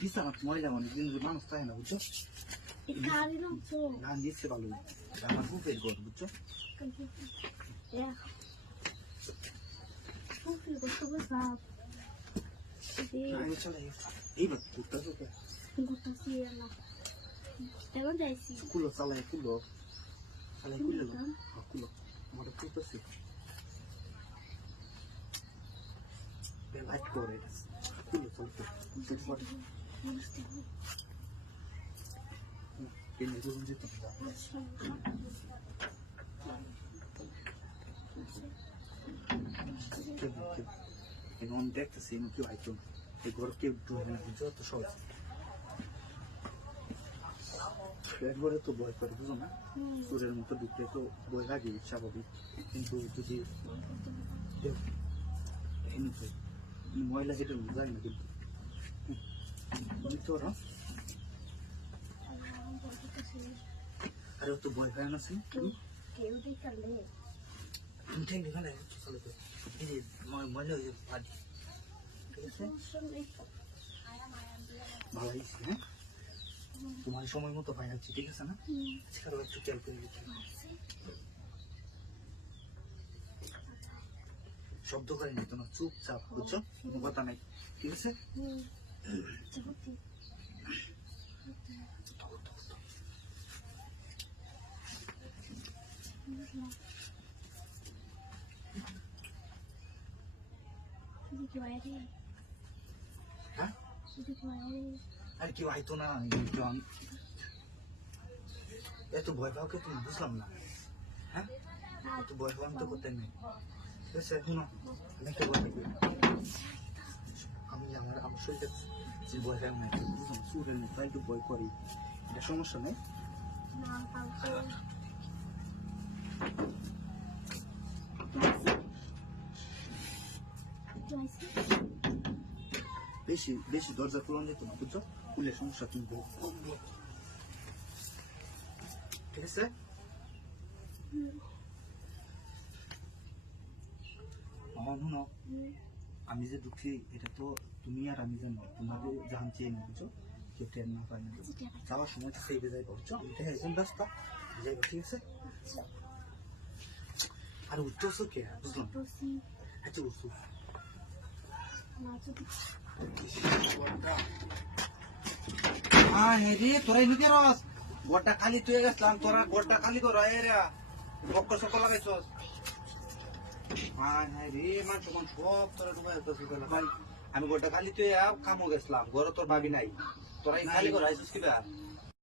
বিছানা ময়লা মানে কিন্তু মানুষ থাকে না বুঝছো গান দিচ্ছে ভালো আমার বুফের ঘর বুঝছো এইবার ঘুরতেছো কে কুলো চালাই কুলো চালাই কুলো কুলো আমার ঘুরতেছি লাইট করে কুলো চলতে Ini dulu gitu. Ini on deck the same que vai tudo. E agora que do vídeo tô só. Agora tô boy para tudo, né? Surer muito do que tô boy lagi chabobi. কিন্তু যদি ini তো ময়লা যেটা যায় না কিন্তু বুঝছো না अरे तो बॉयफ्रेंड আছে কেউ দেখালে তুমি ঠিক দেখালে চলে তো এই যে ময়লা হয়ে পানি ঠিক আছে ভালো হয়েছে হ্যাঁ তোমার সময় মতো পাইছি ঠিক আছে না আজকে আর একটু তেল করে দিতে শব্দ করে নি তোমার চুপচাপ বুঝছো কোনো কথা নাই ঠিক আছে হ্যাঁ আর কি হয়তো না এত ভয় পাও কে তুমি বুঝলাম না হ্যাঁ এত ভয় পাও আমি তো করতে নেই ঠিক আছে শুনো আমি একটা ভয় পাই আমি আমার শরীরে যে ভয় পাই না বুঝলাম সুরের নেই তাই তো ভয় করি এটা সমস্যা নেই বেশি বেশি দরজা খোলা যেত না বুঝছো খুলে সমস্যা কিন্তু ঠিক আছে শুনো আমি যে ঢুকছি এটা তো তুমি আর আমি জানো তোমাকে জানছি না বুঝছো কেউ ট্রেন না পাই না যাওয়ার সময় তো সেই বেজায় বুঝছো আমি তো একজন রাস্তা যাইব ঠিক আছে আর উঠতেছো কে বুঝলাম আচ্ছা উঠছো রে তোরা নিতে রস গোটা খালি তুই গেছিলাম তোরা গোটা খালি তো রয়ে রে বক্কর সকল লাগাইছস রে মান তখন সব তোরা ডুবাই ভাই আমি গোটা খালি তুই কামো গেছিলাম ঘরে তোর ভাবি নাই তোরা খালি করে আইছিস কি